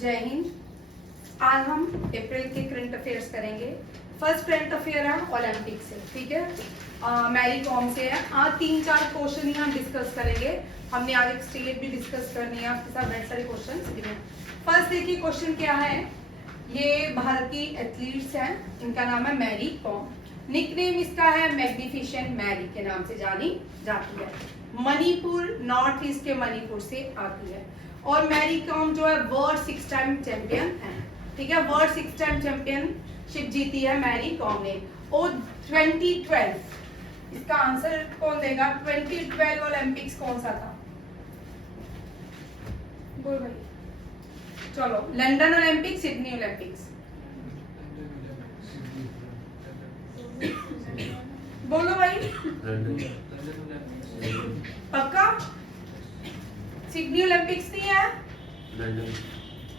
जय हिंद। आज हम अप्रैल के करंट अफेयर्स करेंगे। फर्स्ट करंट अफेयर है ओलंपिक से, ठीक है, मैरी कॉम से है। आज 3-4 क्वेश्चन ही हम डिस्कस करेंगे। हमने आज एक स्टेट भी डिस्कस करनी है आपके साथ, बहुत सारे क्वेश्चन दिए। फर्स्ट देखिए क्वेश्चन क्या है। ये भारत की एथलीट्स हैं, इनका नाम है मैरी कॉम। निकनेम इसका है मैग्निफिसेंट मैरी के नाम से जानी जाती है। मणिपुर, नॉर्थ ईस्ट के मणिपुर से आती है। और मैरी कॉम जो है वर्ल्ड 6 टाइम चैंपियन है, ठीक है, वर्ल्ड 6 टाइम चैंपियनशिप जीती है मैरी कॉम ने। और 2012 इसका आंसर कौन देगा? 2012 ओलंपिक्स कौन सा था? बोल भाई। चलो, लंदन ओलंपिक्स, सिडनी ओलंपिक्स, बोलो भाई। पक्का? सिडनी ओलंपिक्स नहीं है?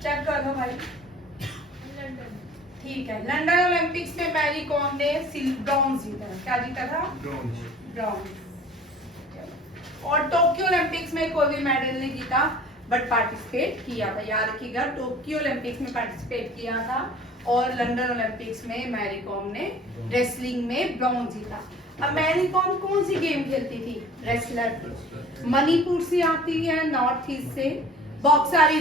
चेक कर लो भाई। ठीक है, लंदन ओलंपिक्स में मैरी कॉम ने ब्रॉन्ज जीता। क्या जीता था? ब्रॉन्ज। और टोक्यो ओलंपिक्स में कोई भी मेडल नहीं जीता, बट पार्टिसिपेट किया था। याद रखिएगा, टोक्यो ओलंपिक्स में पार्टिसिपेट किया था और लंदन ओलंपिक्स में मैरी कॉम ने रेसलिंग में ब्रॉन्ज जीता। अब मैरी कॉम कौन सी गेम खेलती थी? रेसलर थी। मणिपुर से आती है, नॉर्थ ईस्ट से। बॉक्सर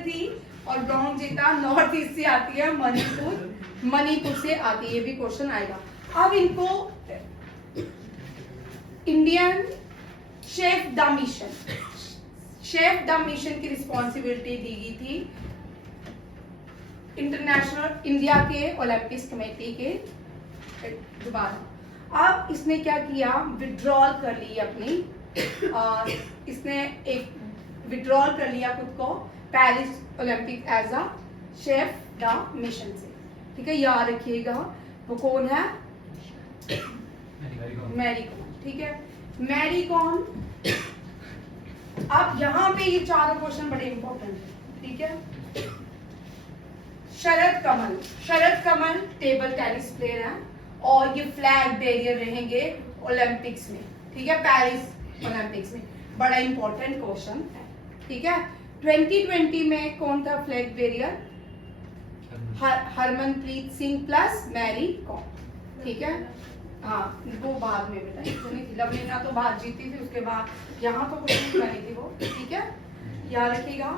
थी और ब्रॉन्ज जीता। नॉर्थ ईस्ट से आती है, मणिपुर से आती है। ये भी क्वेश्चन आएगा। अब इनको इंडियन शेफ द मिशन की रिस्पॉन्सिबिलिटी दी गई थी इंटरनेशनल इंडिया के ओलंपिक्स कमेटी के दोबारा। अब इसने क्या किया? विड्रॉल कर ली अपनी, इसने एक विड्रॉल कर लिया खुद को Paris Olympic as a chef de mission से, ठीक है। याद रखिएगा वो कौन है? मैरी कॉम, ठीक है, मैरी कॉम। अब यहाँ पे ये चारों क्वेश्चन बड़े इंपॉर्टेंट है, ठीक है। शरद कमल टेबल टेनिस प्लेयर है और ये फ्लैग बेरियर रहेंगे ओलंपिक्स में, ठीक है, पेरिस ओलंपिक्स में। बड़ा इंपॉर्टेंट क्वेश्चन है, ठीक है। 2020 में कौन था flag bearer? Harmanpreet Singh plus Mary Kom, ठीक है। हाँ, वो बाद में बताइए, लवलीना तो बात जीती थी, उसके बाद यहाँ तो कुछ नहीं बनी थी वो, ठीक है। याद रखिएगा,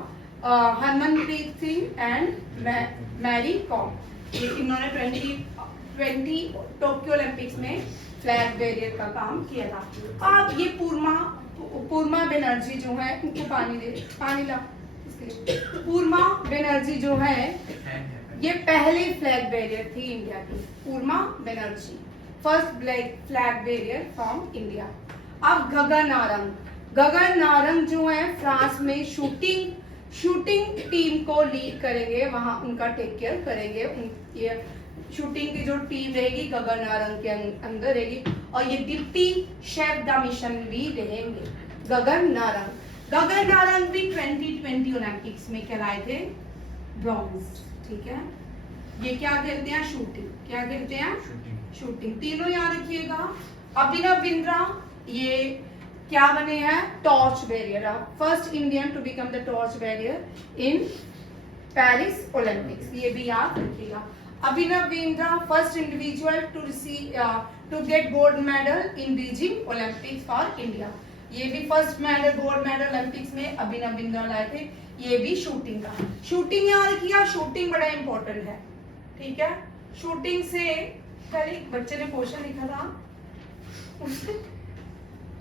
हरमनप्रीत सिंह एंड मैरी कॉम, इन्होंने 2020 टोक्यो ओलंपिक्स में फ्लैग बेरियर का काम किया था। अब ये पूर्मा बनर्जी जो है, उनको पानी ला। पूर्मा बनर्जी जो है, ये पहली फ्लैग बेरियर थी इंडिया की। Purma Banerjee first flag bearer from India. अब गगन नारंग जो है फ्रांस में शूटिंग टीम को लीड करेंगे, वहां उनका टेक केयर करेंगे। ये शूटिंग की जो टीम रहेगी गगन नारंग के अंदर रहेगी। और ये डिप्टी शेफ द मिशन भी रहेंगे गगन नारंग भी 2020 ओलंपिक्स में कहलाए थे ब्रॉन्ज, ठीक है। ये क्या खेलते हैं? क्या खेलते हैं? शूटिंग। तीनों याद रखिएगा। अभिनव बिंद्रा ये क्या बने हैं? Torch bearer, first Indian to become the torch bearer in Paris Olympics, ये भी याद रखिएगा। Abhinav Bindra first individual to get gold medal in Beijing Olympics for India, ये भी फर्स्ट गोल्ड मेडल ओलंपिक्स में अभिनव बिंद्रा लाए थे। ये भी शूटिंग का। शूटिंग याद रखिएगा, शूटिंग बड़ा इंपॉर्टेंट है, ठीक है। शूटिंग से कल एक बच्चे ने क्वेश्चन लिखा था,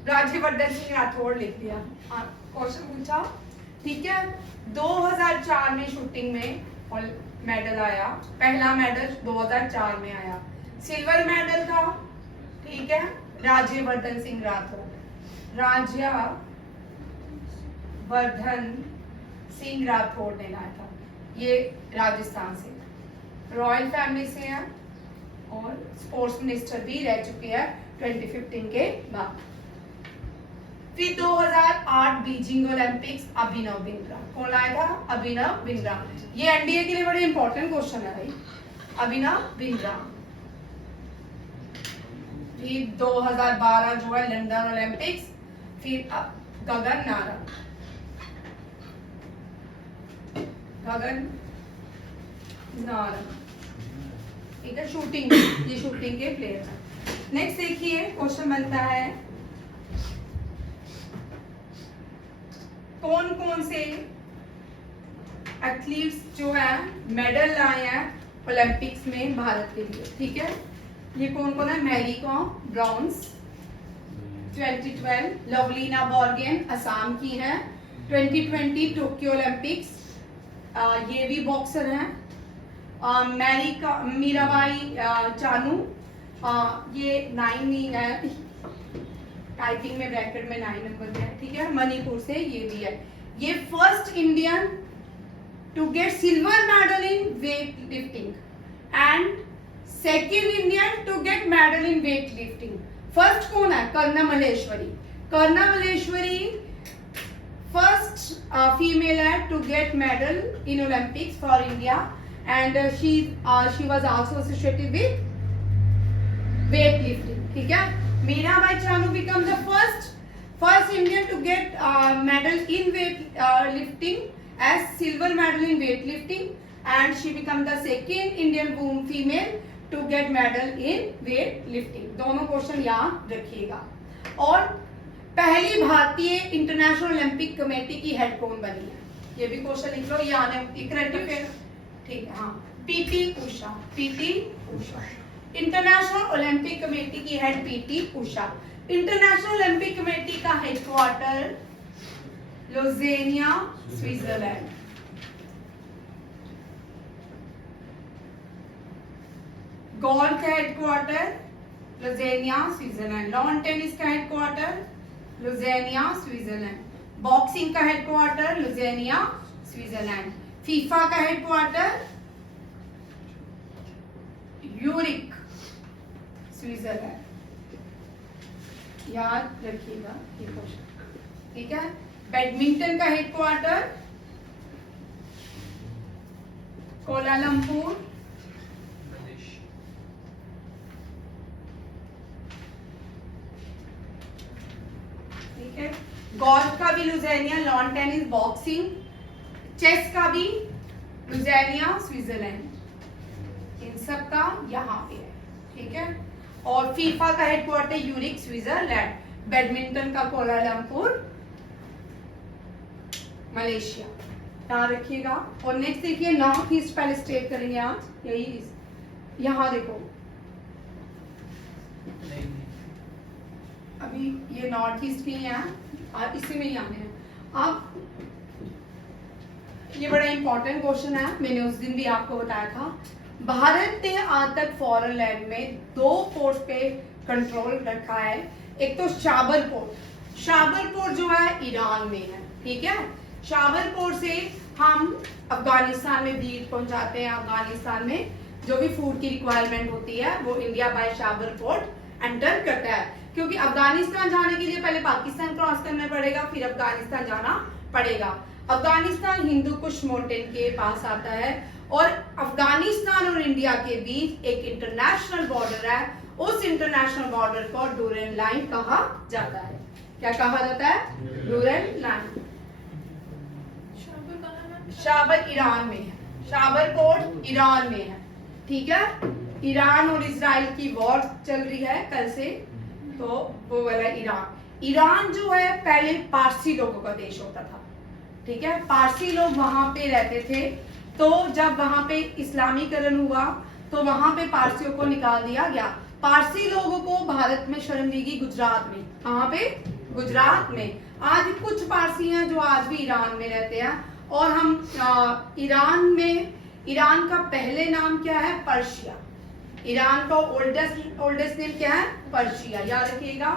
राज्यवर्धन सिंह राठौड़ लिख दिया, क्वेश्चन पूछा, ठीक है। 2004 में शूटिंग में मेडल आया, पहला मेडल 2004 में आया, सिल्वर मेडल था, ठीक है, राज्यवर्धन सिंह राठौड़ ने लाया था। ये राजस्थान से, रॉयल फैमिली से है और स्पोर्ट्स मिनिस्टर भी रह चुके हैं 2015 के बाद। फिर 2008 बीजिंग ओलंपिक्स, अभिनव बिंद्रा। कौन आया था? अभिनव बिंद्रा। ये एनडीए के लिए बड़े इंपॉर्टेंट क्वेश्चन है भाई, अभिनव बिंद्रा। फिर 2012 जो है लंदन ओलंपिक्स, फिर गगन नारंग। गगन नारंग, ठीक है, शूटिंग, ये शूटिंग के प्लेयर हैं। नेक्स्ट देखिए क्वेश्चन बनता है कौन कौन से एथलीट्स जो है मेडल लाए हैं ओलंपिक्स में भारत के लिए, ठीक है। ये कौन कौन है? मैरी कॉम ब्रॉन्ज 2012, लवलीना बोर्गोहेन असम की है, 2020 टोक्यो ओलंपिक्स, ये भी बॉक्सर हैं। मीराबाई चानू, ये 9 है, टाइपिंग में ब्रैकेट में 9 नंबर पे है, ठीक है, मणिपुर से ये भी है। ये first Indian to get silver medal in weightlifting and second Indian to get medal in weightlifting. First कौन है? कर्णा मल्लेश्वरी। कर्णा मल्लेश्वरी फर्स्ट फीमेल है to get medal in Olympics for India and she was also associated with weightlifting, ठीक है। Mirabai Chanu become the first Indian to get medal in weightlifting as silver medal in weightlifting and she become the second Indian female to get medal in weightlifting। दोनों question याद रखिएगा। और पहली भारतीय international Olympic committee की head कौन बनी है? ये भी क्वेश्चन लिख लो, ये आने करंट अफेयर, ठीक है। हाँ, PT Usha, PT Usha. International Olympic committee की head PT Usha. International Olympic committee का हेडक्वार्टर लुज़ेनिया, स्विट्जरलैंड। गोल्फ का हेडक्वार्टर लुज़ेनिया, स्विट्जरलैंड। लॉन टेनिस का हेडक्वार्टर लुज़ेनिया, स्विट्जरलैंड। बॉक्सिंग का हेडक्वार्टर लुज़ेनिया, स्विट्जरलैंड। फीफा का हेडक्वार्टर यूरिक, स्विट्जरलैंड। याद रखिएगा ये क्वेश्चन, ठीक है। बैडमिंटन का हेडक्वार्टर कोलालमपुर, ठीक है। गोल्फ का भी लुज़ेनिया, लॉन टेनिस, बॉक्सिंग, चेस का भी लुज़ेनिया, स्विट्जरलैंड। इन सब का यहाँ पे है, ठीक है। और फीफा का हेडक्वार्टर यूरिक, स्विट्जरलैंड। बैडमिंटन का कोलालमपुर, मलेशिया। याद रखिएगा। और नेक्स्ट देखिए नॉर्थ ईस्ट पहले स्टेट करेंगे आज, यही यहाँ देखो, अभी ये नॉर्थ ईस्ट के हैं, इसी में ही आने हैं। अब ये बड़ा इंपॉर्टेंट क्वेश्चन है, मैंने उस दिन भी आपको बताया था। भारत ने आज तक फॉरेन लैंड में 2 पोर्ट पे कंट्रोल रखा है। एक तो शाबर पोर्ट, शाबर पोर्ट जो है ईरान में है, ठीक है। शाबर पोर्ट से हम अफगानिस्तान में बीज पहुंचाते हैं। अफगानिस्तान में जो भी फूड की रिक्वायरमेंट होती है वो India by Chabahar port enter करता है, क्योंकि अफगानिस्तान जाने के लिए पहले पाकिस्तान क्रॉस करना पड़ेगा, फिर अफगानिस्तान जाना पड़ेगा। अफगानिस्तान हिंदू कुश माउंटेन के पास आता है और अफगानिस्तान और इंडिया के बीच एक इंटरनेशनल बॉर्डर है। उस इंटरनेशनल बॉर्डर को डूरेंट लाइन कहा जाता है। क्या कहा जाता है? Durand line. शाबर ईरान में है, शाबर पोर्ट ईरान में है, ठीक है। ईरान और इजराइल की वॉर चल रही है कल से, तो वो वाला ईरान। ईरान जो है पहले पारसी लोगों का देश होता था, ठीक है। पारसी लोग वहां पे रहते थे, तो जब वहां पे इस्लामीकरण हुआ तो वहां पे पारसियों को निकाल दिया गया। पारसी लोगों को भारत में शरण दी गई गुजरात में। कहाँ पे? गुजरात में। आज कुछ पारसी हैं जो आज भी ईरान में रहते हैं। और हम ईरान में, ईरान का पहले नाम क्या है? पर्शिया। ईरान का ओल्डेस्ट नेम क्या है? पर्शिया, याद रखिएगा।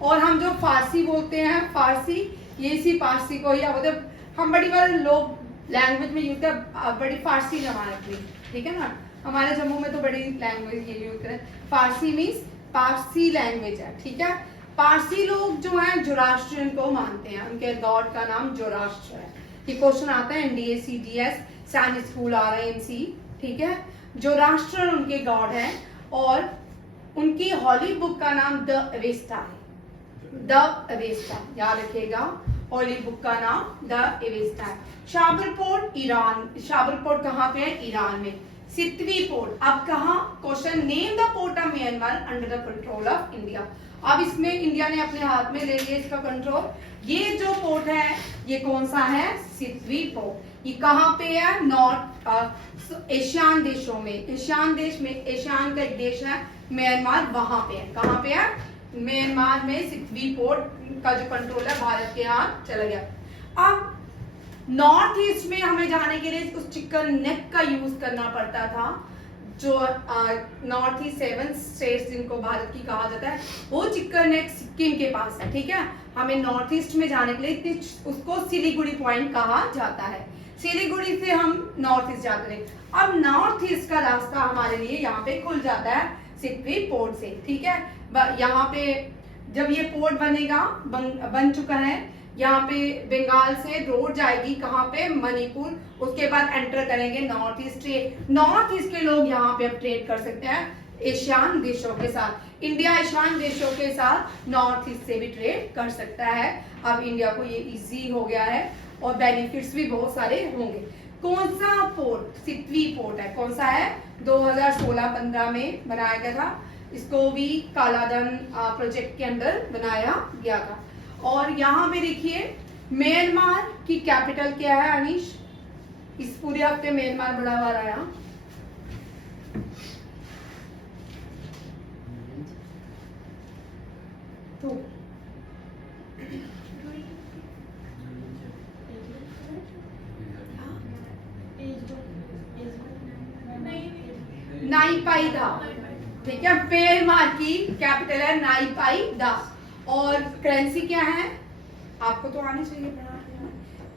और हम जो फारसी बोलते हैं, फारसी, ये इसी पारसी को या मतलब हम बड़ी बार लोग लैंग्वेज में यूज कर बड़ी फारसी जमा रखी, ठीक है ना। हमारे जम्मू में तो बड़ी लैंग्वेज ये यूज करें। फारसी मीन्स पारसी लैंग्वेज है, ठीक है। पारसी लोग जो हैं जोरास्ट्रियन को मानते हैं, उनके गॉड का नाम जोरास्ट्र है। ये क्वेश्चन आता है एनडीए, सीडीएस, सैनिक स्कूल, RIMC, ठीक है। जोरास्ट्र उनके गॉड है और उनकी हॉली बुक का नाम द अवेस्टा है, द अवेस्टा, याद रखिएगा। होली बुक का नाम द एवेस्टा है। Chabahar port Iran, Chabahar port कहाँ पे है? ईरान में। सितवी पोर्ट, अब कहाँ? Question, name the port of Myanmar under the control of India. अब इसमें इंडिया ने अपने हाथ में ले लिया इसका कंट्रोल। ये जो पोर्ट है ये कौन सा है? सितवी पोर्ट। ये कहाँ पे है? नॉर्थ एशियान देशों में, एशियान देश में, एशियान का एक देश है म्यांमार, वहां पे है। कहाँ पे है? म्यांमार में सितवी पोर्ट का जो कंट्रोल है भारत के हाथ चला गया। अब नॉर्थ ईस्ट में हमें जाने के लिए उस चिकन नेक का यूज करना पड़ता था, जो नॉर्थ ईस्ट 7 स्टेट्स जिनको भारत की कहा जाता है, वो चिकन नेक सिक्किम के पास है, ठीक है। हमें नॉर्थ ईस्ट में जाने के लिए उसको सिलीगुड़ी पॉइंट कहा जाता है। सिलीगुड़ी से हम नॉर्थ ईस्ट जाते हैं। अब नॉर्थ ईस्ट का रास्ता हमारे लिए यहाँ पे खुल जाता है सितवी पोर्ट से, ठीक है। यहाँ पे जब ये पोर्ट बनेगा, बन चुका है, यहाँ पे बंगाल से रोड जाएगी कहाँ पे? मणिपुर। उसके बाद एंटर करेंगे north east trade. North east के लोग यहाँ पे अब ट्रेड कर सकते हैं एशियान देशों के साथ। इंडिया एशियान देशों के साथ नॉर्थ ईस्ट से भी ट्रेड कर सकता है। अब इंडिया को ये इजी हो गया है और बेनिफिट्स भी बहुत सारे होंगे। कौन सा पोर्ट? सितवी पोर्ट है। कौन सा है? 2016-15 में बनाया गया था। इसको भी कालाधन प्रोजेक्ट के अंदर बनाया गया था। और यहाँ पे देखिए म्यांमार की कैपिटल क्या है अनीश? इस पूरे हफ्ते म्यांमार बड़ा बार आया। तो नाईपाइदा, ठीक है। म्यांमार की कैपिटल है नाईपाइदा। और करेंसी क्या है? आपको तो आने चाहिए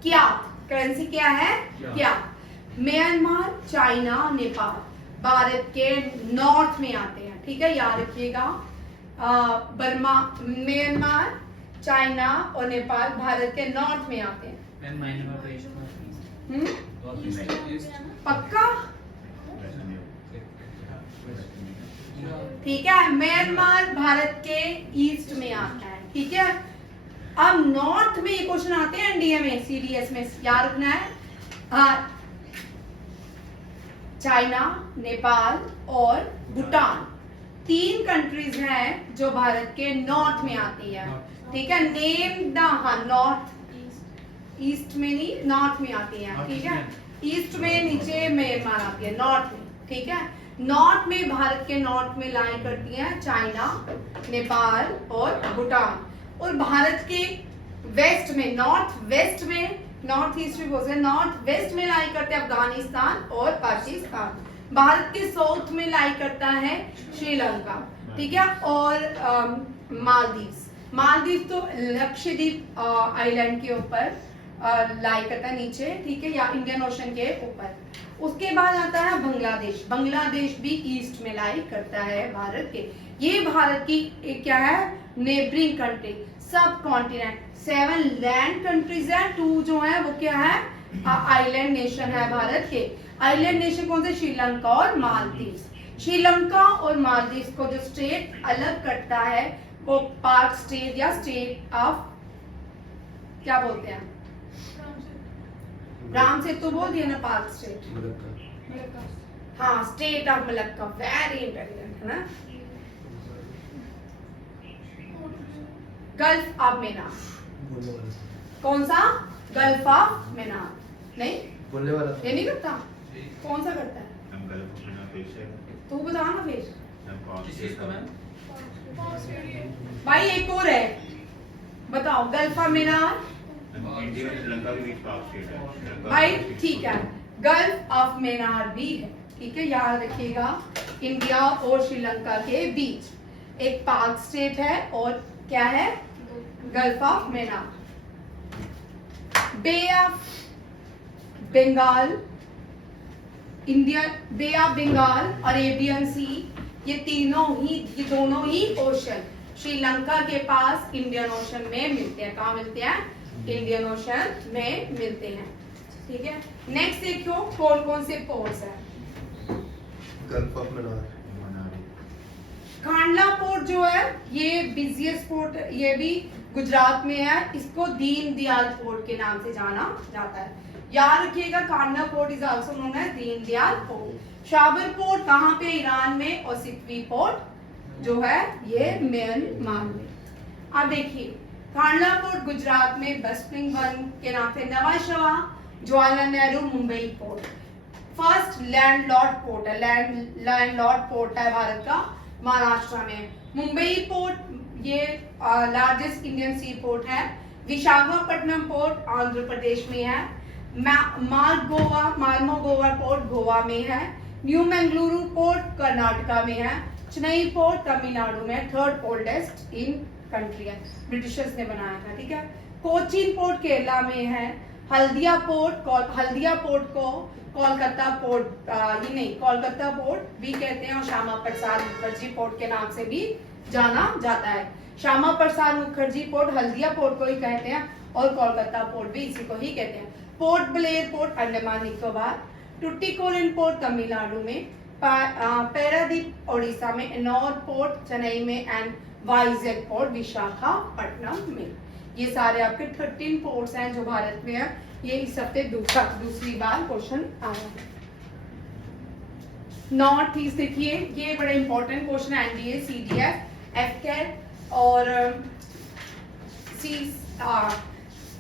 क्या? करेंसी क्या है? क्या? म्यांमार, चाइना, नेपाल भारत के नॉर्थ में आते हैं, ठीक है, याद रखिएगा। बर्मा, म्यांमार, चाइना और नेपाल भारत के नॉर्थ में आते हैं। पक्का? ठीक है। म्यांमार भारत के ईस्ट में आता है, ठीक है। अब नॉर्थ में ये क्वेश्चन आते हैं एनडीए में, सीडीएस में, याद रखना है। चाइना, नेपाल और भूटान 3 कंट्रीज हैं जो भारत के नॉर्थ में आती है, ठीक है। नेम द, नॉर्थ ईस्ट में नहीं, नॉर्थ में आती है, ठीक है। ईस्ट में नीचे म्यांमार आती है, नॉर्थ में, ठीक है। नॉर्थ में, भारत के नॉर्थ में लाई करती हैं चाइना, नेपाल और भूटान। और भारत के वेस्ट में, नॉर्थ वेस्ट में, नॉर्थ ईस्ट में बोलते हैं, नॉर्थ वेस्ट में लाई करते हैं अफगानिस्तान और पाकिस्तान। भारत के साउथ में लाई करता है श्रीलंका, ठीक है। और मालदीव्स, मालदीव तो लक्षद्वीप आइलैंड के ऊपर लाई करता है नीचे, ठीक है, या इंडियन ओशन के ऊपर। उसके बाद आता है बांग्लादेश। बांग्लादेश भी ईस्ट में लाई करता है भारत के। ये भारत की क्या है? नेबरिंग कंट्री, सब कॉन्टिनेंट। 7 लैंड कंट्रीज है, 2 जो है वो क्या है? आइलैंड नेशन है भारत के। आइलैंड नेशन कौन से? श्रीलंका और मालदीव। श्रीलंका और मालदीव को जो स्टेट अलग करता है वो पार्क स्टेट या स्टेट ऑफ, क्या बोलते हैं? राम से तो बोल दिया ना, पार्क स्टेट, हाँ, state of Malacca. Very intelligent है ना। गल्फ ऑफ मेनार, कौन सा? Gulf of Maynard. नहीं बोलने वाला ये नहीं करता, कौन सा करता है? तू बता ना फिर भाई। एक और है, बताओ। गल्फ ऑफ मेनार भाई, ठीक है। गल्फ ऑफ मेनार भी है, ठीक है, याद रखिएगा। इंडिया और श्रीलंका के बीच एक पाक स्टेट है और क्या है? Gulf of Mannar. Bay of Bengal, India, bay of Bengal, Arabian sea, ये दोनों ही ओशन श्रीलंका के पास इंडियन ओशन में मिलते हैं। कहाँ मिलते हैं? इंडियन ओशन में मिलते हैं, ठीक है। नेक्स्ट देखो कौन कौन से पोर्ट्स हैं। Gulf of Maynard, Kandla port जो है ये बिजिएस्ट पोर्ट, ये भी गुजरात में है, इसको दीन दयाल पोर्ट के नाम से जाना जाता है। याद रखिएगा Kandla port is also known as Deen Dayal port. Chabahar port कहाँ पे, ईरान में, और सिकवी पोर्ट जो है ये म्यांमार में। अब देखिए कांडला पोर्ट गुजरात में बस्प्रिंग वन के नाम से, Nhava Sheva Jawaharlal Nehru Mumbai port first landlord port है, लैंडलॉर्ड पोर्ट है भारत का, महाराष्ट्र में। मुंबई पोर्ट ये लार्जेस्ट इंडियन सी पोर्ट है। विशाखापट्टनम पोर्ट आंध्र प्रदेश में है। मार्मोगोवा पोर्ट गोवा में है। न्यू मंगलुरु पोर्ट कर्नाटका में है। चेन्नई पोर्ट तमिलनाडु में, थर्ड ओल्डेस्ट इन कंट्री है, ब्रिटिशर्स ने बनाया था, ठीक है। कोचीन पोर्ट केरला में है। हल्दिया पोर्ट को कोलकाता पोर्ट ये नहीं, कोलकाता पोर्ट भी कहते हैं और श्यामा प्रसाद मुखर्जी पोर्ट के नाम से भी जाना जाता है। श्यामा प्रसाद मुखर्जी पोर्ट हल्दिया पोर्ट को ही कहते हैं और कोलकाता पोर्ट भी इसी को ही कहते हैं। Port Blair port Andaman Nicobar. Tuticorin port Tamil Nadu में। पैरादीप ओडिशा में। एनोर पोर्ट चेन्नई में एंड वाइजैक पोर्ट विशाखापट्टनम में। ये सारे आपके 13 पोर्ट्स हैं जो भारत में है। ये इस हफ्ते दूसरी बार क्वेश्चन आया है। नॉर्थ ईस्ट देखिए, ये बड़ा इंपॉर्टेंट क्वेश्चन है, एनडीए, सीडीएफ, एफकेट और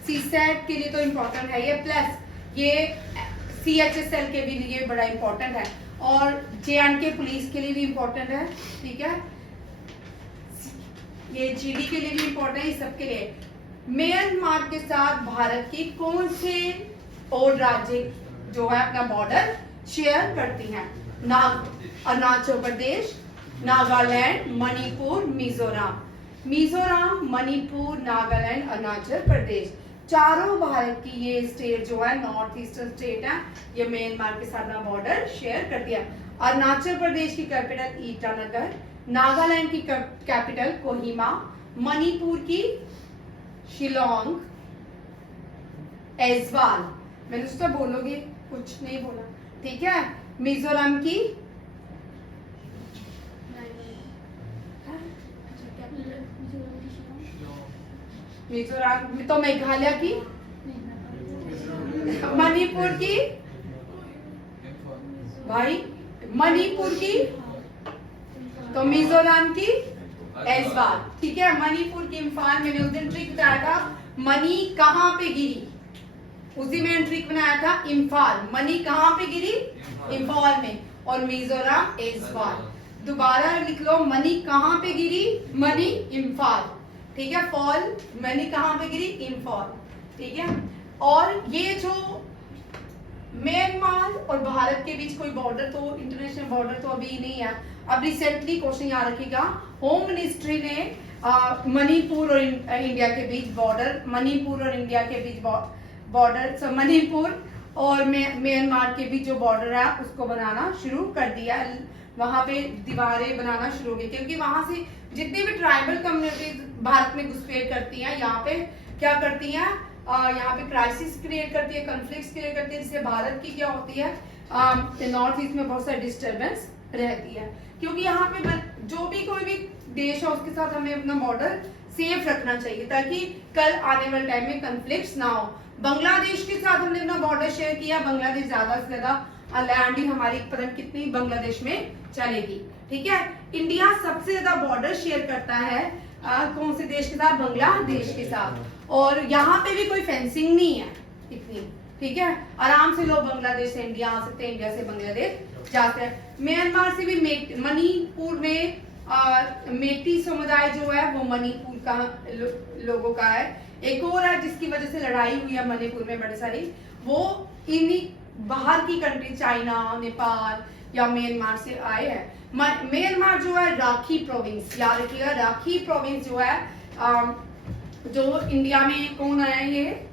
सीसेट के लिए तो इंपॉर्टेंट है ये, प्लस ये सीएचएसएल के भी लिए बड़ा इंपॉर्टेंट है और जेएंडके पुलिस के लिए भी इंपॉर्टेंट है, ठीक है। ये जीडी के लिए भी इंपॉर्टेंट है, सबके लिए। म्यांमार के साथ भारत की कौन से और राज्य जो है अपना बॉर्डर शेयर करती हैं? अरुणाचल प्रदेश, नागालैंड, मणिपुर, मिजोरम, मणिपुर, नागालैंड, अरुणाचल प्रदेश, चारों भारत की ये स्टेट जो है नॉर्थ ईस्टर्न स्टेट है, ये म्यांमार के साथ अपना बॉर्डर शेयर करती है। अरुणाचल प्रदेश की कैपिटल ईटानगर, नागालैंड की कैपिटल कोहिमा, मणिपुर की शिलोंग, ऐजवाल, मैंने उसका बोलोगे कुछ नहीं बोला, ठीक है। मिजोरम की मिजोरम तो मेघालय की, मणिपुर की भाई, मणिपुर की तो मिजोरम की ऐजवाल, ठीक है। मणिपुर की इम्फाल, मैंने उस दिन ट्रिक बताया था, मणि कहाँ पे गिरी, उस दिन मैंने ट्रिक बनाया था इम्फाल, मणि कहाँ पे गिरी, इम्फाल में, और मिजोरम ऐजवाल। दोबारा लिख लो, मणि कहाँ पे गिरी, मणि इम्फाल, ठीक है। फॉल, मणि कहाँ पे गिरी, इम्फाल, ठीक है। और ये जो म्यांमार और भारत के बीच कोई बॉर्डर तो, इंटरनेशनल बॉर्डर तो अभी नहीं है। अब रिसेंटली क्वेश्चन याद रखिएगा, होम मिनिस्ट्री ने मणिपुर और इंडिया के बीच बॉर्डर, मणिपुर और इंडिया के बीच बॉर्डर, मणिपुर और म्यांमार के बीच जो बॉर्डर है उसको बनाना शुरू कर दिया। वहां पे दीवारें बनाना शुरू हो गई, क्योंकि वहां से जितनी भी ट्राइबल कम्युनिटीज भारत में घुसपैठ करती हैं, यहाँ पे क्या करती हैं, यहाँ पे क्राइसिस क्रिएट करती है, कॉन्फ्लिक्ट्स क्रिएट करती है, जिससे भारत की क्या होती है, नॉर्थ ईस्ट में बहुत सारी डिस्टर्बेंस रहती है। क्योंकि यहाँ पे जो भी कोई भी देश है उसके साथ हमें अपना बॉर्डर सेफ रखना चाहिए, ताकि कल आने वाले टाइम में कॉन्फ्लिक्ट्स ना हो। बांग्लादेश के साथ हमने अपना बॉर्डर शेयर किया, बांग्लादेश ज्यादा से ज्यादा लैंड ही हमारी पता कितनी बांग्लादेश में चलेगी, ठीक है। इंडिया सबसे ज्यादा बॉर्डर शेयर करता है कौन से देश के साथ, बांग्लादेश के साथ, और यहाँ पे भी कोई फेंसिंग नहीं है इतनी, ठीक है। आराम से लोग बांग्लादेश से इंडिया आ सकते हैं, इंडिया से बांग्लादेश जाते हैं। म्यांमार से भी मणिपुर में मेटी समुदाय जो है वो मणिपुर का लोगों का है। एक और है जिसकी वजह से लड़ाई हुई है मणिपुर में बड़ी सारी, वो इन्हीं बाहर की कंट्री चाइना, नेपाल या म्यांमार से आए हैं। म्यांमार जो है राखी प्रोविंस, याद रखिएगा, राखी प्रोविंस जो है जो इंडिया में कौन आया है, ये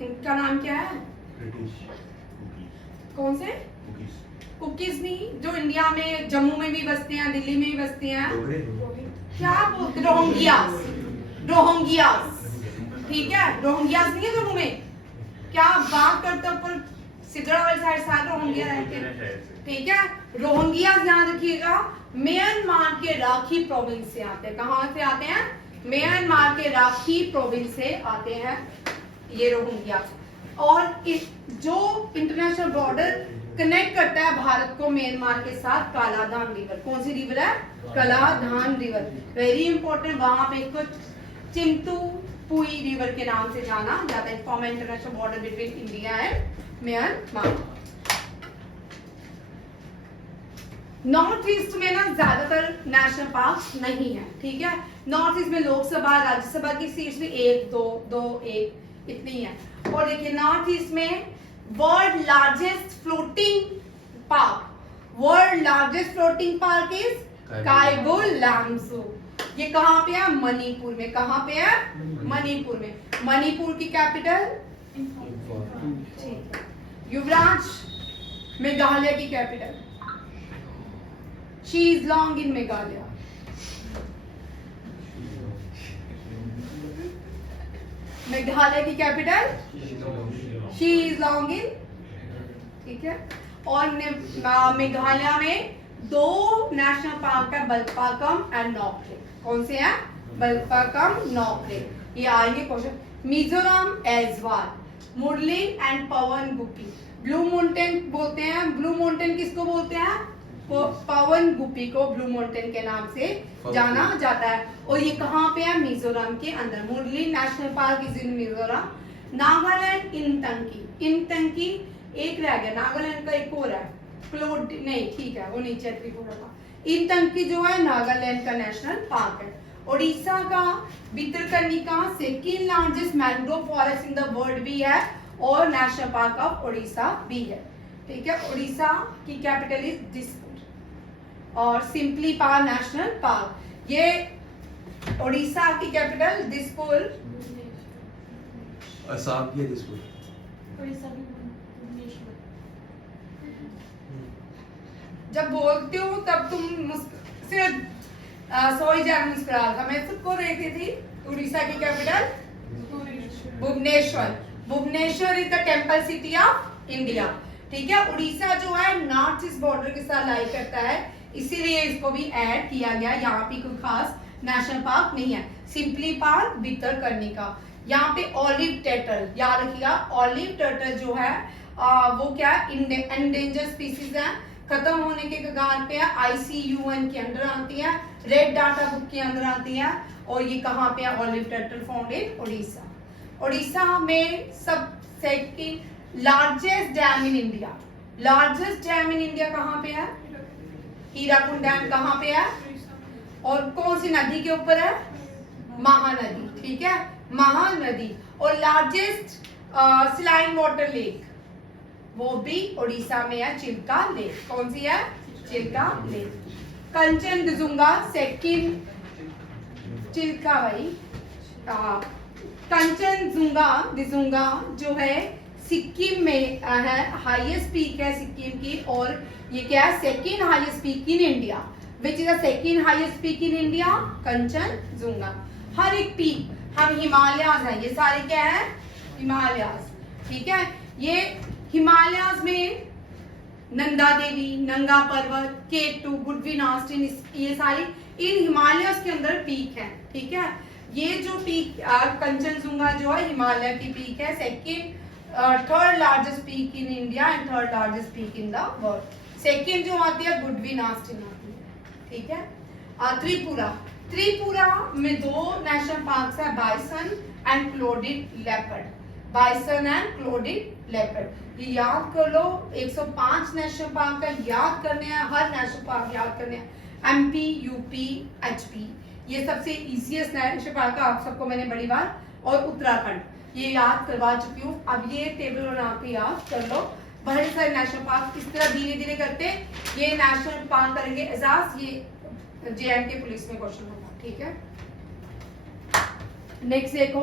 इनका नाम क्या है, कौन से, कुकीज नहीं, जो इंडिया में जम्मू में भी बसते हैं, दिल्ली में भी बसते हैं, क्या बोलते, रोहिंग्यास, ठीक है। रोहिंग्यास नहीं है जम्मू में, क्या बात करते ऊपर सिद्रा वाली साइड सारे रोहिंग्या रहते हैं, ठीक है। रोहिंग्या ध्यान रखिएगा म्यांमार के राखी प्रोविंस से आते हैं। कहाँ से आते हैं? म्यांमार के राखी प्रोविंस से आते हैं ये रोहिंग्या। और जो इंटरनेशनल बॉर्डर कनेक्ट करता है भारत को म्यांमार के साथ कालाधान रिवर, कौन सी रिवर है? कालाधान रिवर, वेरी इंपॉर्टेंट। वहां पे कुछ चिंतुपुई रिवर के नाम से जाना जाता है। Form international border between India and Myanmar. North east में ना ज्यादातर नेशनल पार्क नहीं है, ठीक है। नॉर्थ ईस्ट में लोकसभा राज्यसभा की सीट्स भी 1 2 1 इतनी है। और देखिए नॉर्थ ईस्ट में world largest floating park is Keibul Lamjao. ये कहाँ पे है? मणिपुर में। कहाँ पे है? मणिपुर में। मणिपुर की कैपिटल ठीक है। युवराज मेघालय की कैपिटल शिलांग इन मेघालय। मेघालय की कैपिटल शिलांग इन, ठीक है। और मेघालय में 2 नेशनल पार्क है, बल्पाकम एंड नॉर्थ लेक। कौन से हैं? Balpakram, north lake. ये आएंगे question. Mizoram Aizawl, Murlen and Phawngpui. Blue mountain बोलते हैं। ब्लू माउंटेन किसको बोलते हैं? पवन गुपी को ब्लू माउंटेन के नाम से जाना जाता है। और ये कहाँ पे है? मिजोरम के अंदर। Murlen national park is in Mizoram. Nagaland Intanki एक रह गया, नागालैंड का एक और है क्लोड, नहीं ठीक है वो नीचे त्रिपुरा का। इनतंकी जो है नागालैंड का नेशनल पार्क है। ओडिशा का Bhitarkanika second largest mangrove forest in the world भी है और नेशनल पार्क ऑफ ओडिशा भी है, ठीक है। ओडिशा की कैपिटल इज दिसपुर और सिम्पलीपाल नेशनल पार्क। ये ओडिशा की कैपिटल दिसपुर। असम की दिसपुर। जब बोलती हूँ तब तुम सिर्फ सॉरी जान मुस्कुरा था। मैं सबको देखती थी। उड़ीसा की capital Bhubaneswar. Bhubaneswar is the temple city of India, ठीक है। उड़ीसा जो है नॉर्थ ईस्ट बॉर्डर के साथ लाई करता है, इसीलिए इसको भी ऐड किया गया। यहाँ पे कोई खास नेशनल पार्क नहीं है। Simply park Bhitarkanika. यहाँ पे ऑलिव टर्टल, याद रखिएगा ऑलिव टर्टल जो है वो क्या एंडेंजर स्पीसीज है, खत्म होने के कगार पे है। ICUN के अंदर आती है, रेड डाटा बुक के अंदर आती है। और ये कहाँ पे है? Olive turtle found in Orissa. Orissa में सब second largest dam in India. Largest dam in India कहाँ पे है? हीराकुंड डैम कहाँ पे है? और कौन सी नदी के ऊपर है? महानदी, ठीक है, महानदी। और लार्जेस्ट सलाइन वाटर लेक वो भी उड़ीसा में है, चिल्का लेक। कौन सी है? चिल्का लेक। कंचनजुंगा सेकंड, चिल्का भाई, कंचनजुंगा जो है सिक्किम में है, हाईएस्ट पीक है सिक्किम की। और ये क्या है? Second highest peak in India. Which is the second highest peak in India? Kangchenjunga. हर एक पीक, हम हिमालयाज हैं, ये सारे क्या है? हिमालयाज, ठीक है। ये हिमालयाज में नंदा देवी, नंगा पर्वत, K2, गुडविन ऑस्टिन, ये सारी इन हिमालयाज के अंदर पीक है, ठीक है। ये जो पीक कंचनजुंगा जो है हिमालय की पीक है, second third largest peak in India and third largest peak in the world. Second जो आती है गुडविन ऑस्टिन आती है, ठीक है। त्रिपुरा में 2 नेशनल पार्क है, bison and clouded leopard. Bison and clouded leopard, ये याद कर लो। 105 नेशनल पार्क का याद करने हैं, हर नेशनल पार्क याद करने हैं। MP, UP, HP, ये सबसे इजीएस्ट नेशनल पार्क आप सबको मैंने बड़ी बार। और उत्तराखंड ये याद करवा चुकी हूँ। अब ये टेबल बना के याद कर लो। बहुत सारे नेशनल पार्क इस तरह धीरे धीरे करते ये नेशनल पार्क करेंगे एजाज। ये JNK पुलिस में क्वेश्चन होगा, ठीक है। नेक्स्ट देखो,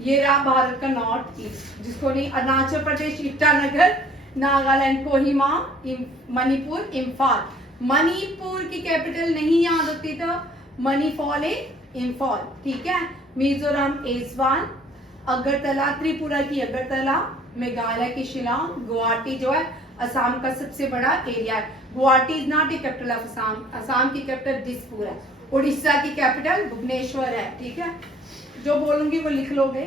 ये रहा भारत का नॉर्थ ईस्ट, जिसको नहीं अरुणाचल प्रदेश ईटानगर, नागालैंड कोहिमा, मणिपुर इम्फाल। मणिपुर की कैपिटल नहीं याद होती तो मणिफॉल इन इम्फाल, ठीक है। मिजोरम ऐजवाल, अगरतला त्रिपुरा की अगरतला, मेघालय की शिलांग, गुवाहाटी जो है असम का सबसे बड़ा एरिया है। Guwahati is not a capital of Assam, Assam की कैपिटल दिसपुर है। उड़ीसा की कैपिटल भुवनेश्वर है, ठीक है। जो बोलूंगी वो लिख लोगे,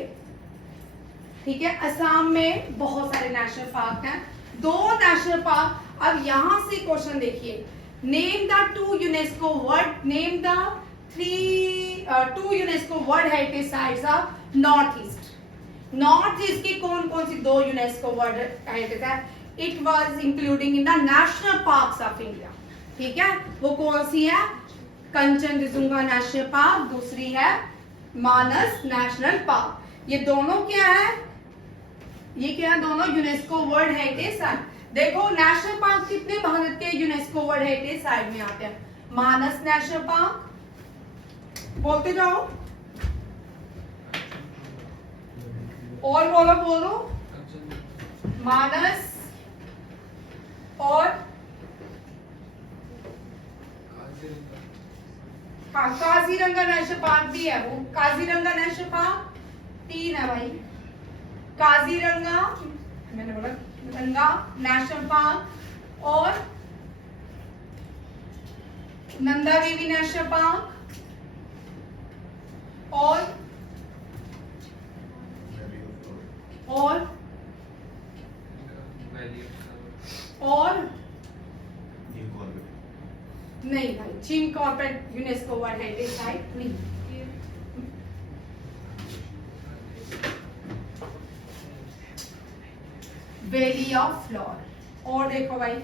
ठीक है। असम में बहुत सारे नेशनल पार्क हैं, 2 नेशनल पार्क। अब यहां से क्वेश्चन देखिए, name the 2 UNESCO world, name the 2 UNESCO world heritage sites of north east. North east की कौन कौन सी 2 यूनेस्को वर्ल्ड हेरिटेज है? It was including in the national parks of India, ठीक है। वो कौन सी है? कंचनजंगा नेशनल पार्क, दूसरी है मानस नेशनल पार्क। ये दोनों क्या है? ये क्या है? दोनों यूनेस्को वर्ल्ड हेरिटेज साइट। देखो नेशनल पार्क कितने भारत के यूनेस्को वर्ल्ड हेरिटेज साइट में आते हैं? मानस नेशनल पार्क, बोलते जाओ और बोलो मानस और काजीरंगा नेशनल पार्क भी है। वो काजीरंगा नेशनल पार्क 3 है भाई। काजीरंगा, मैंने बोला रंगा नेशनल पार्क और नंदा देवी नेशनल पार्क और नहीं भाई, चीन corporate UNESCO world heritage site नहीं। वैली ऑफ फ्लोर, और देखो भाई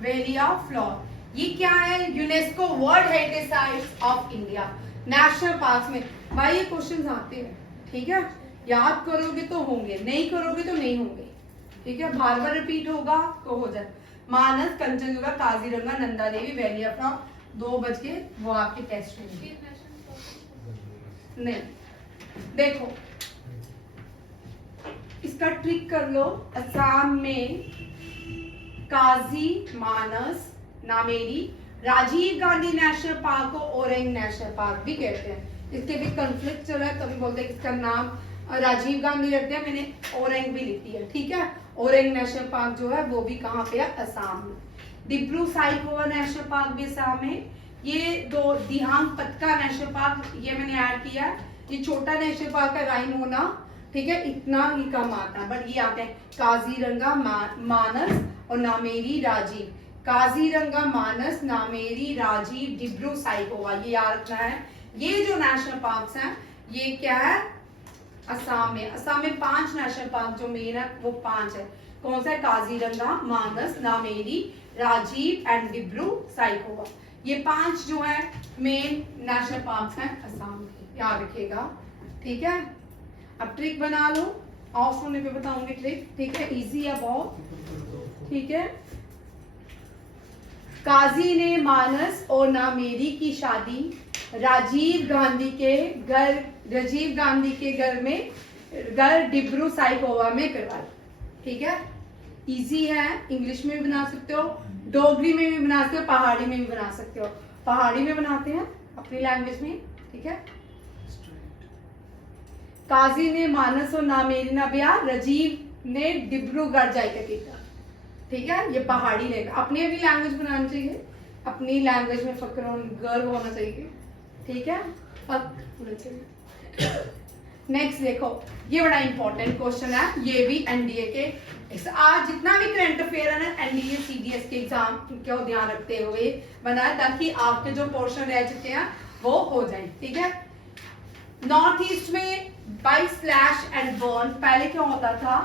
वैली ऑफ फ्लोर, ये क्या है? UNESCO world heritage sites of India, national park में। भाई ये क्वेश्चंस आते हैं, ठीक है। याद करोगे तो होंगे, नहीं करोगे तो नहीं होंगे, ठीक है। बार बार रिपीट होगा तो हो जाए। मानस, Kanchenjunga, Kaziranga, Nanda Devi, valley of floor, 2 बज के वो आपके टेस्ट में नहीं। देखो इसका ट्रिक कर लो। असम में काजी, मानस, नामेरी, राजीव गांधी नेशनल पार्क को ओरेंग नेशनल पार्क भी कहते हैं। इसके भी कॉन्फ्लिक्ट चल रहा है, कभी बोलते हैं इसका नाम राजीव गांधी रखते हैं, मैंने ओरेंग भी लिख दिया, ठीक है। ओरेंग नेशनल पार्क जो है वो भी कहाँ पे है? असम में। डिब्रू साइखोवा नेशनल पार्क भी असम में। ये 2 दिहांग पतका नेशनल पार्क, ये मैंने ऐड किया। ये छोटा नेशनल पार्क है रायमोना, ठीक है, इतना ही कम आता है, बट ये आते हैं काजीरंगा, मानस और नामेरी, राजीव। काजीरंगा, मानस, नामेरी, राजीव, डिब्रू साइखोवा, ये याद रखना है। ये जो नेशनल पार्क्स हैं ये क्या है? असम में। असम में 5 नेशनल पार्क जो मेन है वो 5 है। कौन सा है? काजीरंगा, मानस, नामेरी, राजीव एंड डिब्रू साइखोवा। ये 5 जो है मेन नेशनल पार्क्स हैं असम के, याद रखिएगा, ठीक है। अब ट्रिक बना लो, ऑफ होने पे बताऊंगी ट्रिक, ठीक है। इजी है बहुत, ठीक है। काजी ने मानस और नामेरी की शादी राजीव गांधी के घर डिब्रू साइखोवा में करवाई, ठीक है। इजी है, इंग्लिश में भी बना सकते हो, डोगरी में भी बना सकते हो, पहाड़ी में भी बना सकते हो। पहाड़ी में बनाते हैं अपनी लैंग्वेज में, ठीक है। काजी ने मानस और नामेरी ना ब्याह राजीव ने डिब्रूगढ़ जाकर किया, ठीक है। ये पहाड़ी लेगा, अपनी भी लैंग्वेज बनानी चाहिए, अपनी लैंग्वेज में फक्र गर्व होना चाहिए, ठीक है, फक्र होना चाहिए। नेक्स्ट देखो, ये बड़ा इंपॉर्टेंट क्वेश्चन है, ये भी एनडीए के आज जितना भी करंट अफेयर है ना एनडीए सीडीएस के एग्जाम को ध्यान रखते हुए बनाया, ताकि आपके जो पोर्शन रह चुके हैं वो हो जाए, ठीक है। नॉर्थ ईस्ट में बाय स्लैश एंड बर्न, पहले क्या होता था?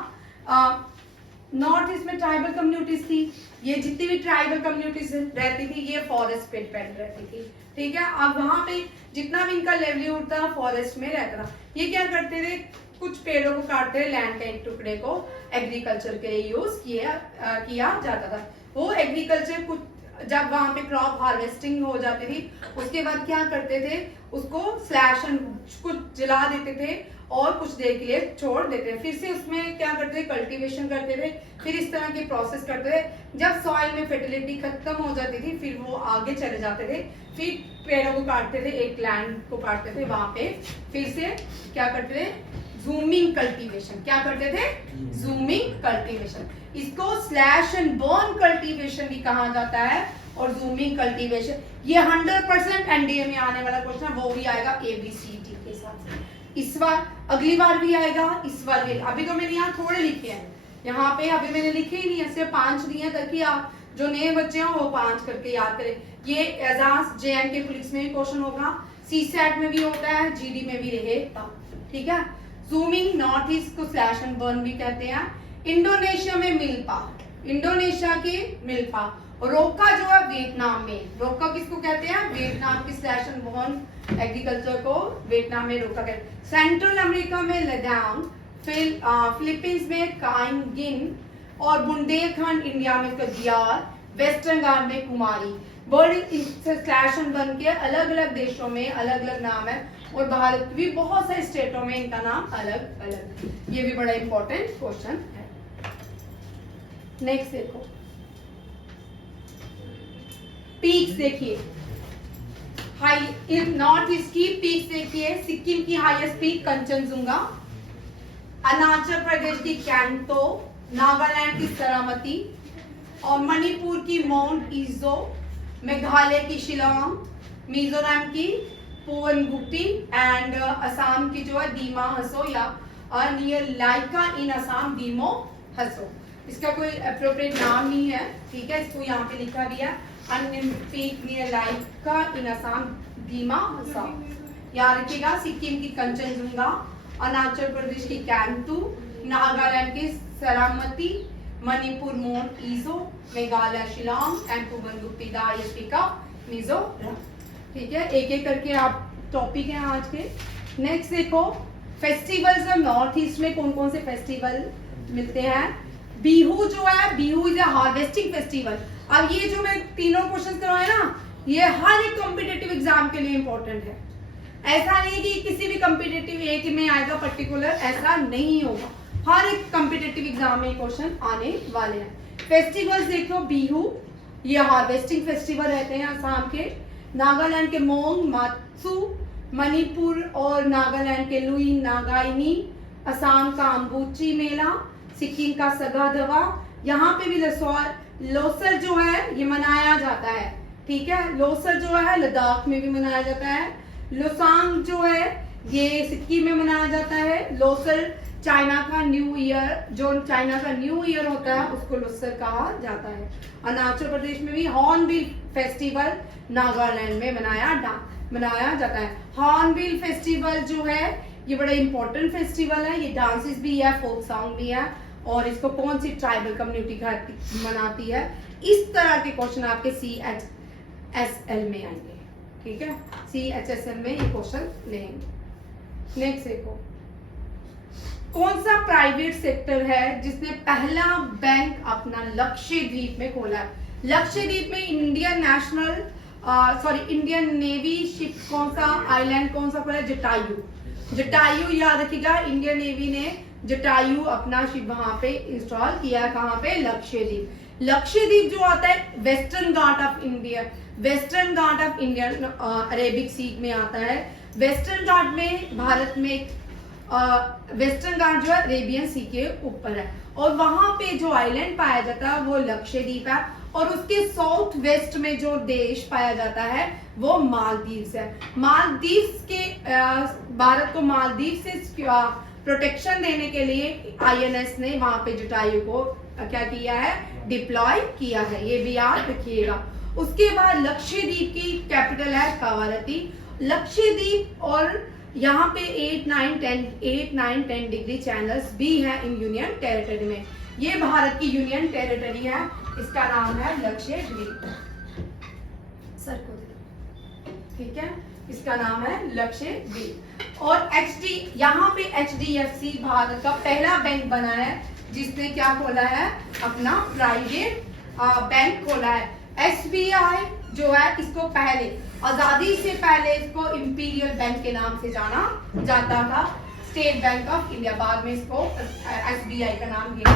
नॉर्थ ईस्ट में ट्राइबल कम्युनिटीज थी, ये जितनी भी ट्राइबल कम्युनिटीज रहती थी ये फॉरेस्ट पे डिपेंड रहती थी, ठीक है। अब वहां पे जितना भी इनका लेवलीहुड था फॉरेस्ट में रहता था। ये क्या करते थे? कुछ पेड़ों को काटते थे, लैंड के एक टुकड़े को एग्रीकल्चर के लिए यूज किया जाता था। वो एग्रीकल्चर कुछ जब वहां पे क्रॉप हार्वेस्टिंग हो जाती थी उसके बाद क्या करते थे? उसको स्लैश एंड कुछ जला देते थे और कुछ देर के लिए छोड़ देते थे, फिर से उसमें क्या करते थे? कल्टीवेशन करते थे, फिर इस तरह की प्रोसेस करते थे। जब सॉइल में फर्टिलिटी खत्म हो जाती थी फिर वो आगे चले जाते थे, फिर पेड़ों को काटते थे, एक लैंड को काटते थे, वहां पे फिर से क्या करते थे? Zooming cultivation. क्या करते थे? Zooming cultivation. इसको स्लैश एंड बर्न कल्टीवेशन भी कहा जाता है और जूमिंग कल्टीवेशन। ये 100% एनडीए में आने वाला क्वेश्चन है, वो भी आएगा ABCD के साथ। इस बार अगली बार भी आएगा, इस बार भी। अभी तो मैंने यहाँ थोड़े लिखे हैं, यहाँ पे अभी मैंने लिखे ही नहीं है, सिर्फ 5 दिए ताकि आप जो नए बच्चे हैं वो 5 करके याद करें। ये एजाज JNK पुलिस में भी क्वेश्चन होगा, CSAT में भी होता है, GD में भी रहेगा, ठीक है। जूमिंग नॉर्थ ईस्ट को स्लैश एंड बर्न भी कहते हैं। इंडोनेशिया में मिल्पा, इंडोनेशिया की मिल्पा। रोका जो है वियतनाम में, रोका किसको कहते हैं? वियतनाम की स्लैश एंड बर्न एग्रीकल्चर को वियतनाम में रोका कहते हैं। सेंट्रल अमेरिका में लदांग, फिलीपींस में काइंगिन और बुंदेलखंड इंडिया में कदियार, वेस्टर्न घाट में कुमारी। बड़ी स्लैश एंड बर्न के अलग अलग देशों में अलग अलग नाम है और भारत भी बहुत सारे स्टेटों में इनका नाम अलग अलग। ये भी बड़ा इंपॉर्टेंट क्वेश्चन है। नेक्स्ट देखो, पीक्स देखिए, हाई नॉर्थ ईस्ट की पीक्स देखिए। सिक्किम की हाईएस्ट पीक कंचनजुंगा, अरुणाचल प्रदेश की कैंतो, नागालैंड की सरामती और मणिपुर की माउंट इजो, मेघालय की शिलांग, मिजोरम की पुवनगुप्ती एंड असम की जो है दीमा हसो या नियर लाइका इन असम दीमो हसो। इसका कोई अप्रोप्रिएट नाम नहीं है, ठीक है, इसको यहाँ पे लिखा भी है पीक नियर लाइका इन असम दीमा हसो। याद रखिएगा, सिक्किम की कंचनजुंगा, अरुणाचल प्रदेश की कैंतू, नागालैंड की सरामती, मणिपुर माउंट इजो, मेघालय शिलांग एंड पुवनगुप्ती का मिजोरम। ठीक है, एक एक करके आप टॉपिक हैं आज के। नेक्स्ट देखो, फेस्टिवल्स ऑफ नॉर्थ ईस्ट में कौन कौन से फेस्टिवल मिलते हैं। बिहू जो है, Bihu is a harvesting festival. अब ये जो मैं तीनों क्वेश्चन करवाए ना, ये हर एक कॉम्पिटिटिव एग्जाम के लिए इंपॉर्टेंट है। ऐसा नहीं कि किसी भी कॉम्पिटिटिव एक में आएगा पर्टिकुलर, ऐसा नहीं होगा। हर एक कॉम्पिटिटिव एग्जाम में क्वेश्चन आने वाले हैं। फेस्टिवल्स देखो, बिहू ये हार्वेस्टिंग फेस्टिवल रहते हैं असम के, नागालैंड के मोंग मात्सु, मणिपुर और नागालैंड के लुई नागाइनी, असम का अम्बुची मेला, सिक्किम का सगाधवा। यहाँ पे भी लोसर जो है ये मनाया जाता है, ठीक है। लोसर जो है लद्दाख में भी मनाया जाता है। लोसांग जो है ये सिक्किम में मनाया जाता है। लोसर चाइना का न्यू ईयर, जो चाइना का न्यू ईयर होता है उसको लोसर कहा जाता है। अरुणाचल प्रदेश में भी हॉर्नबिल फेस्टिवल नागालैंड में मनाया जाता है। हॉर्नबिल फेस्टिवल जो है ये बड़ा इंपॉर्टेंट फेस्टिवल है। ये डांसेस भी है, फोक सॉन्ग भी है और इसको कौन सी ट्राइबल कम्युनिटी मनाती है। इस तरह के क्वेश्चन आपके CHSL में आएंगे, ठीक है। CHSL में ये क्वेश्चन लेंगे। नेक्स्ट देखो, कौन सा प्राइवेट सेक्टर है जिसने पहला बैंक अपना लक्षद्वीप में खोला है। लक्षद्वीप में इंडियन नेवी शिप कौन सा आइलैंड कौन सा खोला है? जटायु याद रखिएगा, इंडियन नेवी ने जटायु अपना शिप वहां पे इंस्टॉल किया। कहाँ पे? लक्षद्वीप। लक्षद्वीप जो आता है western Ghat of India Arabic sea में आता है। वेस्टर्न घाट में भारत में वेस्टर्न घाट जो है अरेबियन सी के ऊपर है और वहां पे जो आइलैंड पाया जाता है वो लक्षद्वीप है और उसके साउथ वेस्ट में जो देश पाया जाता है वो मालदीव्स है। मालदीव्स के भारत को मालदीव से प्रोटेक्शन देने के लिए INS ने वहां पे जटायु को क्या किया है? डिप्लॉय किया है। ये भी याद रखिएगा। उसके बाद लक्षद्वीप की कैपिटल है कवारत्ती। लक्षद्वीप और यहाँ पे 8, 9, 10 डिग्री चैनल्स भी हैं इन यूनियन टेरिटरी में। ये भारत की यूनियन टेरिटरी है, इसका नाम है लक्षद्वीप। सर को ठीक है, इसका नाम है लक्षद्वीप। और यहाँ पे HDFC भारत का पहला बैंक बना है जिसने क्या खोला है? अपना प्राइवेट बैंक खोला है। SBI जो है इसको पहले आजादी से पहले इसको इंपीरियल बैंक के नाम से जाना जाता था, स्टेट बैंक ऑफ इंडिया। बाद में इसको SBI का नाम दिया।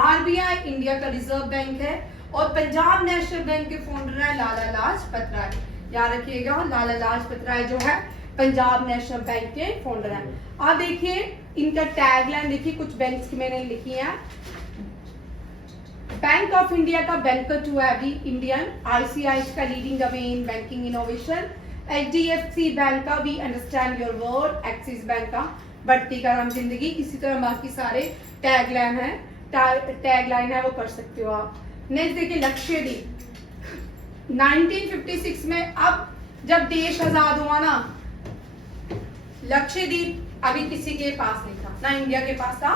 RBI इंडिया का रिजर्व बैंक है और पंजाब नेशनल बैंक के फाउंडर है लाला लाजपत राय। याद रखिएगा, लाला लाजपत राय जो है पंजाब नेशनल बैंक के फाउंडर है। अब देखिए इनका टैगलाइन देखिए, कुछ बैंक्स की मैंने लिखी है। बैंक ऑफ इंडिया का banker to every Indian, ICIC का leading the way in banking innovation, HDFC bank का we understand your world, Axis bank का बढ़ती का नाम जिंदगी। इसी तरह बाकी सारे टैगलाइन है वो कर सकते हो आप। नेक्स्ट देखिए लक्षद्वीप। 1956 में अब जब देश आजाद हुआ ना, लक्षद्वीप अभी किसी के पास नहीं था, ना इंडिया के पास था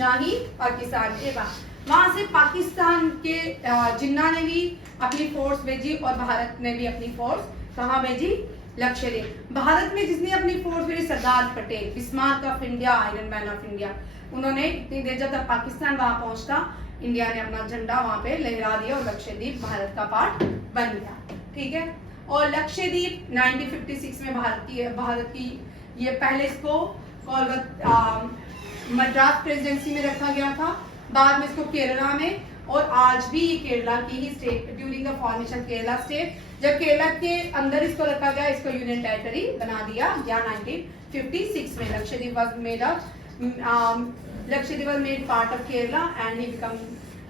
ना ही पाकिस्तान के पास। वहां से पाकिस्तान के जिन्ना ने भी अपनी फोर्स भेजी और भारत ने भी अपनी फोर्स कहाँ भेजी, लक्षद्वीप। भारत में जिसने अपनी फोर्स भेजी, Sardar Patel, Bismarck of India, iron man of India. उन्होंने इतनी देर जब तक पाकिस्तान वहां पहुंचा, इंडिया ने अपना झंडा वहां पे लहरा दिया और लक्षद्वीप भारत का पार्ट बन गया, ठीक है। और लक्षद्वीप 1956 में भारत की ये पहले इसको मद्रास प्रेसिडेंसी में रखा गया था, बाद में इसको केरला में, और आज भी ये केरला की ही state, during the formation Kerala state, जब केरला के अंदर इसको रखा गया, इसको यूनियन टेरिटरी बना दिया गया 1956 में। Lakshadweep was made part of Kerala and he become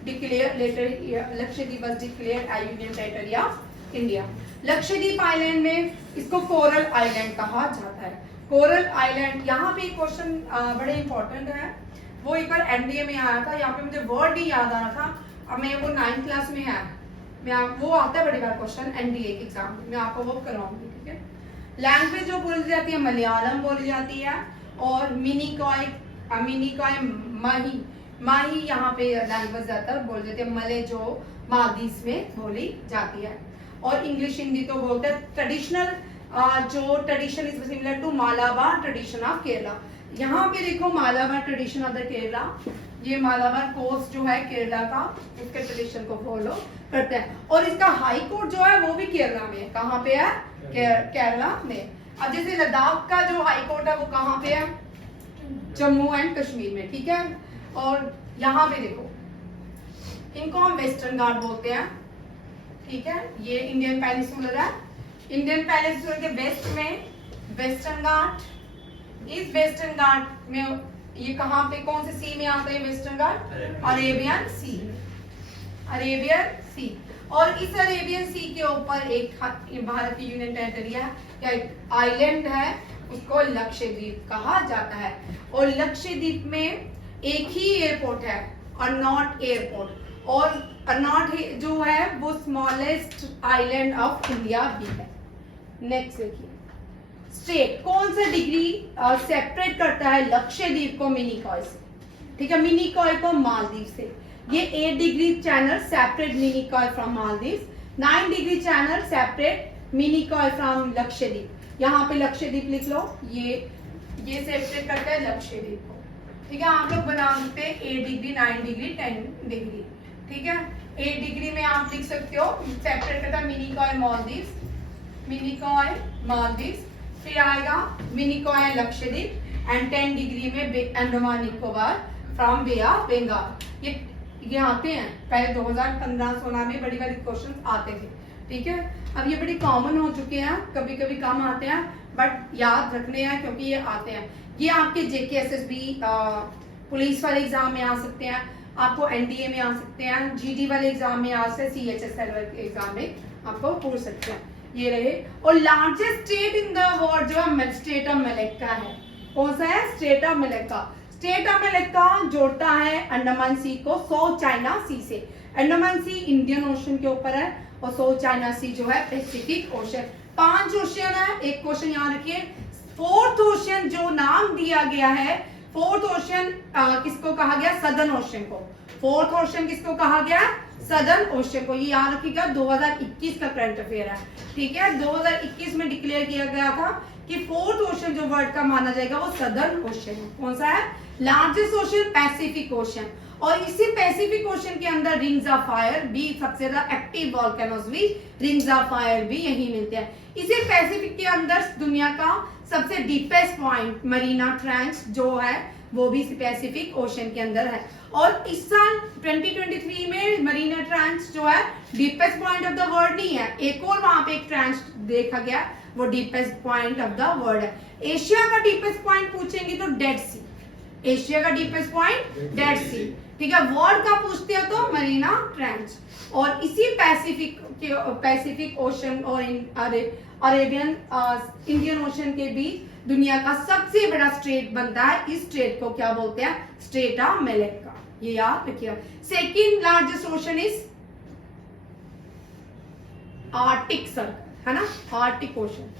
declared later, Lakshadweep was declared a union territory of India। Lakshadweep island में इसको कोरल आइलैंड कहा जाता है। कोरल आइलैंड, यहाँ पे एक क्वेश्चन बड़े इंपॉर्टेंट है, वो एक बार एनडीए में आया था, यहाँ पे मुझे वर्ड नहीं याद आ रहा था, अब मैं वो 9th क्लास में है, वो आता है बड़ी बार क्वेश्चन एनडीए के एग्जाम में, मैं आपको वो करवाऊंगी, ठीक है। लैंग्वेज जो बोली जाती है, मलयालम बोली जाती है, और मिनिकॉय माही यहाँ पे लैंग्वेज ज्यादातर बोल जाती है, मले जो मालदीव में बोली जाती है, और इंग्लिश हिंदी तो बोलते हैं। ट्रेडिशनल जो tradition is similar to Malabar tradition of Kerala. यहाँ पे देखो Malabar tradition of the Kerala, ये मालाबार कोस्ट जो है केरला का, उसके ट्रेडिशन को फॉलो करते हैं। और इसका हाई कोर्ट जो है वो भी केरला में है। कहाँ पे है? केरला में। अब जैसे लद्दाख का जो हाई कोर्ट है वो कहाँ पे है? जम्मू एंड कश्मीर में, ठीक है। और यहाँ पे देखो, इनको हम वेस्टर्न घाट बोलते हैं, ठीक है। ये इंडियन पेनिनसुलर है, इंडियन पेनिनसुलर के वेस्ट में वेस्टर्न घाट। इस वेस्टर्न घाट में ये कहाँ पे, कौन से सी में आता है वेस्टर्न घाट? अरेबियन सी, अरेबियन सी। और इस अरेबियन सी के ऊपर एक भारत की यूनियन टेरिटरी है या एक आइलैंड है, उसको लक्षद्वीप कहा जाता है। और लक्षद्वीप में एक ही एयरपोर्ट है, अर्नॉट एयरपोर्ट, और अर्नॉट जो है वो स्मॉलेस्ट आइलैंड ऑफ इंडिया भी है। नेक्स्ट देखिए, स्टेट कौन सा डिग्री सेपरेट करता है लक्षद्वीप को मिनिकॉय से, ठीक है, मिनिकॉय को मालदीव से। ये 8 degree channel separate Minicoy from Maldives, 9 degree channel separate Minicoy from Lakshadweep. यहाँ पे लक्षद्वीप लिख लो, ये सेपरेट करता है लक्षद्वीप को, ठीक है। आप लोग बना सकते हैं 8 डिग्री, 9 डिग्री, 10 डिग्री, ठीक है। 8 डिग्री में आप लिख सकते हो सेपरेट करता है मिनिकॉय मालदीव, मिनिकॉय मालदीव, फिर आएगा मिनिकॉय लक्षद्वीप, एंड 10 डिग्री में Andaman Nicobar from Bay of Bengal. ये आते हैं, पहले 2015-16 में बड़ी बड़ी क्वेश्चन आते थे, ठीक है। अब ये बड़ी कॉमन हो चुके हैं, कभी कभी कम आते हैं, बट याद रखने हैं क्योंकि ये आते हैं। ये आपके जेकेएसएसबी पुलिस वाले एग्जाम में आ सकते हैं, आपको एनडीए में आ सकते हैं, जीडी वाले एग्जाम में आ सकते हैं, सीएचएसएल वाले एग्जाम में आपको पूछ सकते हैं। ये रहे। और largest state in the world जो है स्टेट ऑफ मलक्का है। कौन सा है? State of Malacca. State of Malacca जोड़ता है अंडमान सी को साउथ चाइना सी से। अंडमान सी इंडियन ओशन के ऊपर है और साउथ चाइना सी जो है पैसिफिक ओशन। 5 ओशन है। एक क्वेश्चन याद रखिए, 4th ओशन जो नाम दिया गया है, 4th ओशन किसको कहा गया? सदर्न ओशन को। 4th ओशन किसको कहा गया? सदर्न ओशन को। ये याद रखिएगा, 2021 का करंट अफेयर है, ठीक है। 2021 में डिक्लेयर किया गया था कि 4th ओशन जो वर्ल्ड का माना जाएगा वो सदर्न ओशन है। कौन सा है? Largest ocean Pacific ocean. और इसी पैसिफिक ओशन के अंदर रिंग्स ऑफ फायर भी सबसे ज्यादा एक्टिव वोल्केनोज भी, रिंग्स ऑफ फायर भी यही मिलते हैं। इसी पैसिफिक के अंदर दुनिया का सबसे डीपेस्ट पॉइंट मरीना ट्रेंच जो है वो भी पैसिफिक ओशन के अंदर है। और इस साल 2023 में मरीना ट्रेंच जो है deepest point of the world नहीं है, एक और वहां पे एक ट्रेंच देखा गया, वो deepest point of the world है। एशिया का डीपेस्ट पॉइंट पूछेंगे तो डेड सी, एशिया का डीपेस्ट पॉइंट डेड सी, ठीक है। वर्ल्ड का पूछते हो तो मरीना ट्रेंच। और इसी पैसिफिक ओशन और अरेबियन इंडियन ओशन के बीच दुनिया का सबसे बड़ा स्ट्रेट बनता है। इस स्ट्रेट को क्या बोलते हैं? स्ट्रेट ऑफ मलाक्का, ये याद रखिए। Second largest ocean is Arctic circle, है ना, आर्टिक ओशन।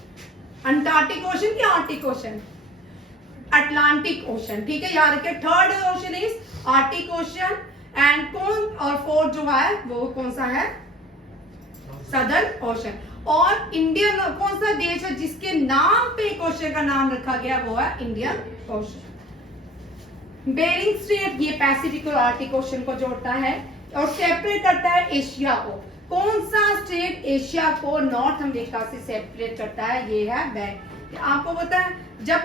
अंटार्कटिक ओशन क्या आर्टिक ओशन? अटलांटिक ओशन, ठीक है, याद रखिए। Third ocean is Arctic ocean and कौन, और फोर्थ जो है वो कौन सा है? Southern ocean. और इंडियन कौन सा देश है जिसके नाम पे एक ओशन का नाम रखा गया? वो है इंडियन ओशन। बेरिंग स्ट्रेट ये पैसिफिक और आर्टिक ओशन को जोड़ता है और सेपरेट करता है एशिया को। कौन सा स्टेट एशिया को नॉर्थ अमेरिका से सेपरेट करता है? ये है बेरिंग। आपको पता है जब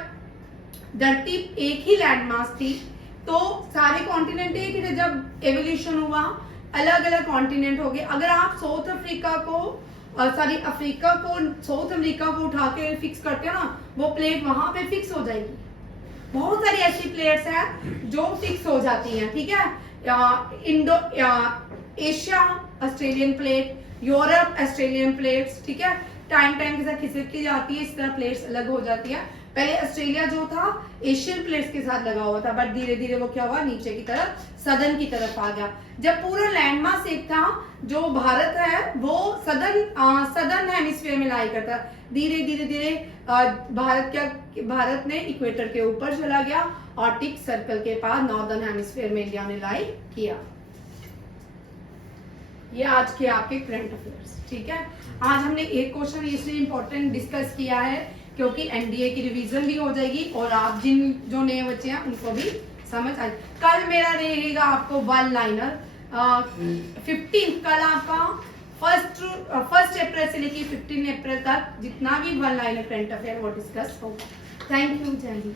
धरती एक ही लैंडमास थी तो सारे कॉन्टिनेंट एक ही थे। जब एवोल्यूशन हुआ अलग अलग कॉन्टिनेंट हो गए। अगर आप साउथ अफ्रीका को अफ्रीका को साउथ अमेरिका को उठा के फिक्स करते हो ना, वो प्लेट वहां पे फिक्स हो जाएगी। बहुत सारी ऐसी प्लेट्स हैं जो फिक्स हो जाती हैं, ठीक है। Indo Asia Australian plate, Europe Australian plates, ठीक है। टाइम के साथ खिसकती जाती है, इस तरह प्लेट्स अलग हो जाती है। पहले ऑस्ट्रेलिया जो था एशियन प्लेट्स के साथ लगा हुआ था, बट धीरे धीरे वो क्या हुआ, नीचे की तरफ सदर्न की तरफ आ गया। जब पूरा लैंडमास एक था, जो भारत है वो सदर्न हेमिस्फीयर में लाई करता। धीरे धीरे भारत ने इक्वेटर के ऊपर चला गया, आर्टिक सर्कल के पास नॉर्दर्न हेमिस्फीयर में इंडिया ने लाई किया। ये आज के आपके करंट अफेयर्स, ठीक है। आज हमने एक क्वेश्चन इसलिए इंपॉर्टेंट डिस्कस किया है क्योंकि एनडीए की रिवीजन भी हो जाएगी और आप जो नए बच्चे हैं उनको भी समझ आए। कल मेरा रहेगा आपको वन लाइनर 15 कल आपका फर्स्ट अप्रैल से लेके 15 अप्रैल तक जितना भी वन लाइनर करंट अफेयर वो डिस्कस होगा। थैंक यू, जय हिंद।